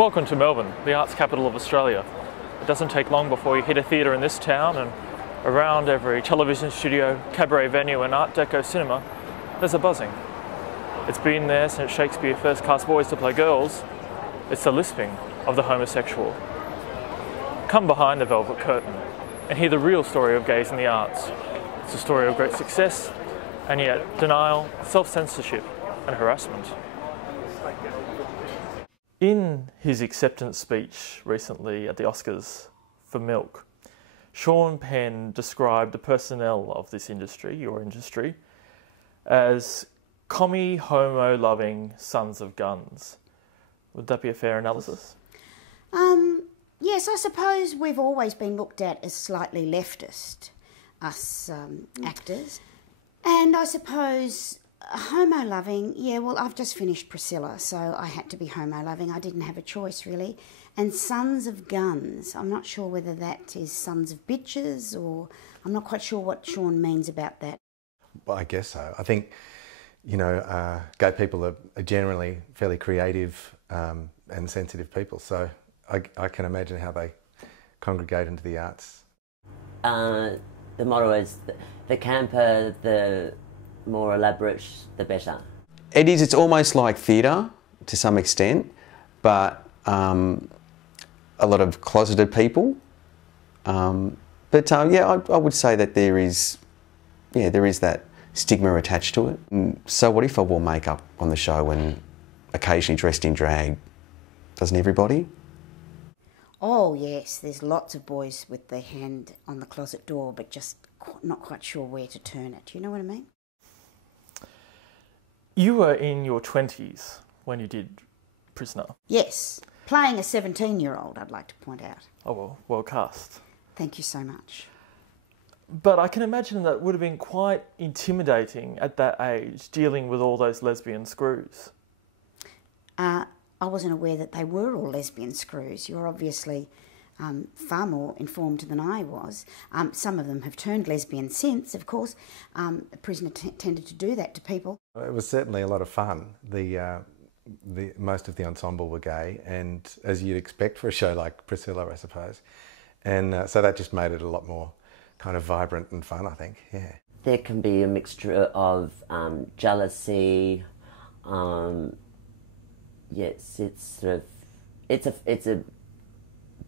Welcome to Melbourne, the arts capital of Australia. It doesn't take long before you hit a theatre in this town, and around every television studio, cabaret venue and art deco cinema, there's a buzzing. It's been there since Shakespeare first cast boys to play girls. It's the lisping of the homosexual. Come behind the velvet curtain and hear the real story of gays in the arts. It's a story of great success, and yet denial, self-censorship and harassment. In his acceptance speech recently at the Oscars for Milk, Sean Penn described the personnel of this industry, your industry, as commie, homo-loving sons of guns. Would that be a fair analysis? Yes, I suppose we've always been looked at as slightly leftist, us actors. And I suppose homo-loving, yeah, well, I've just finished Priscilla, so I had to be homo-loving. I didn't have a choice, really. And sons of guns, I'm not sure whether that is sons of bitches, or I'm not quite sure what Sean means about that. Well, I guess so. I think, you know, gay people are generally fairly creative and sensitive people, so I can imagine how they congregate into the arts. The motto is the camper, the more elaborate, the better. It is, it's almost like theatre to some extent, but a lot of closeted people. Yeah, I would say that there is that stigma attached to it. So what if I wore makeup on the show and occasionally dressed in drag? Doesn't everybody? Oh yes, there's lots of boys with their hand on the closet door but just not quite sure where to turn it. Do you know what I mean? You were in your 20s when you did Prisoner. Yes, playing a 17-year-old, I'd like to point out. Oh well cast. Thank you so much. But I can imagine that would have been quite intimidating at that age, dealing with all those lesbian screws. I wasn't aware that they were all lesbian screws. You're obviously far more informed than I was. Some of them have turned lesbian since, of course. A prisoner tended to do that to people. It was certainly a lot of fun. Most of the ensemble were gay, and as you'd expect for a show like Priscilla, I suppose. And so that just made it a lot more kind of vibrant and fun, I think, yeah. There can be a mixture of jealousy. Yes, it's sort of, it's a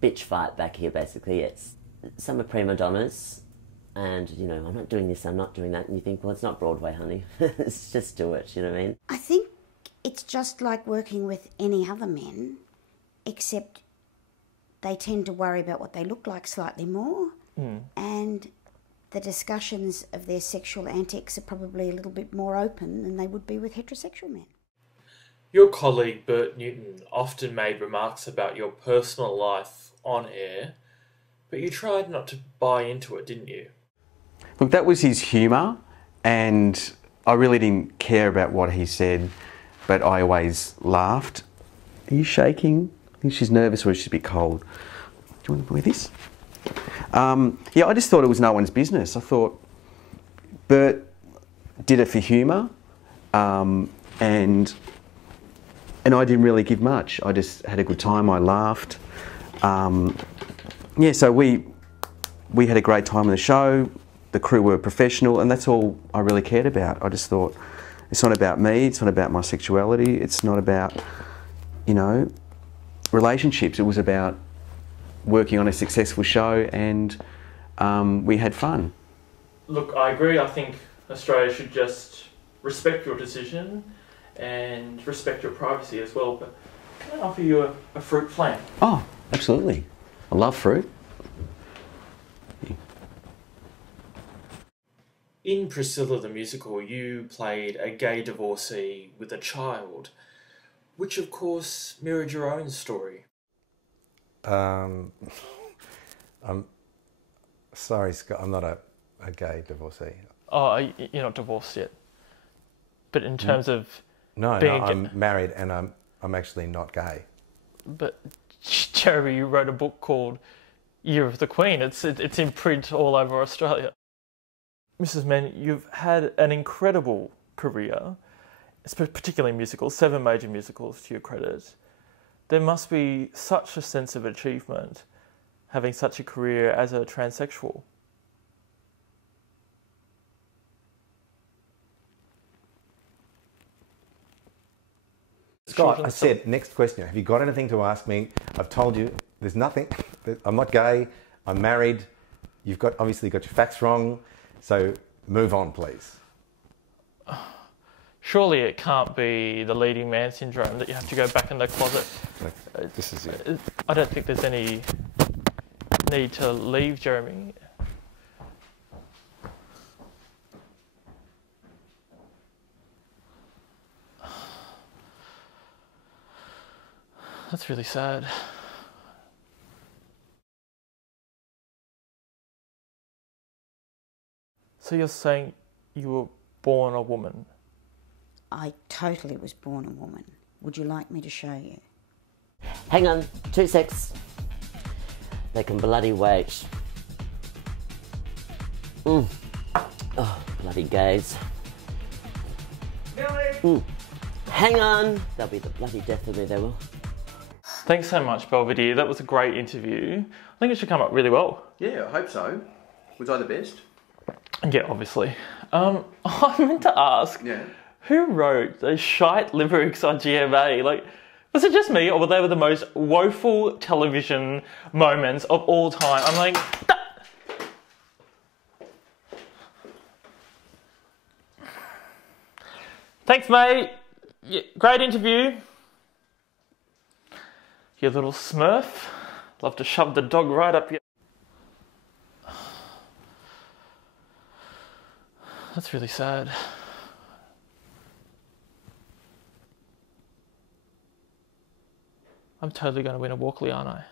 bitch fight back here, basically. It's some are prima donnas, and you know, I'm not doing this, I'm not doing that, and you think, well, it's not Broadway, honey. Let's just do it. You know what I mean? I think it's just like working with any other men, except they tend to worry about what they look like slightly more, and the discussions of their sexual antics are probably a little bit more open than they would be with heterosexual men. Your colleague Bert Newton often made remarks about your personal life on air, but you tried not to buy into it, didn't you? Look, that was his humour, and I really didn't care about what he said, but I always laughed. Are you shaking? I think she's nervous or she's a bit cold. Do you want to wear this? Yeah, I just thought it was no one's business. I thought Bert did it for humour, and I didn't really give much. I just had a good time, I laughed. Yeah, so we had a great time on the show, the crew were professional, and that's all I really cared about. I just thought, it's not about me, it's not about my sexuality, it's not about, you know, relationships. It was about working on a successful show, and we had fun. Look, I agree. I think Australia should just respect your decision and respect your privacy as well, but can I offer you a fruit flan? Oh, absolutely. I love fruit. In Priscilla the musical, you played a gay divorcee with a child, which of course mirrored your own story. I'm sorry, Scott, I'm not a gay divorcee. Oh, you're not divorced yet? But in terms of No, I'm married and I'm actually not gay. But Jeremy, you wrote a book called Year of the Queen. It's in print all over Australia. Mrs. Mann, you've had an incredible career, particularly musicals, 7 major musicals to your credit. there must be such a sense of achievement having such a career as a transsexual. Scott, I said, next question. Have you got anything to ask me? I've told you there's nothing. I'm not gay. I'm married. You've got obviously got your facts wrong. So move on, please. Surely it can't be the leading man syndrome that you have to go back in the closet. Look, this is it. I don't think there's any need to leave, Jeremy. That's really sad. So you're saying you were born a woman? I totally was born a woman. Would you like me to show you? Hang on, 2 secs. They can bloody wait. Oh, bloody gays. Hang on. They'll be the bloody death of me, they will. Thanks so much, Belvedere. That was a great interview. I think it should come up really well. Yeah, I hope so. Was I the best? Yeah, obviously. I meant to ask, who wrote those shite lyrics on GMA? Like, was it just me, or were they the most woeful television moments of all time? I'm like, thanks, mate. Yeah, great interview. You little smurf. Love to shove the dog right up your... That's really sad. I'm totally going to win a Walkley, aren't I?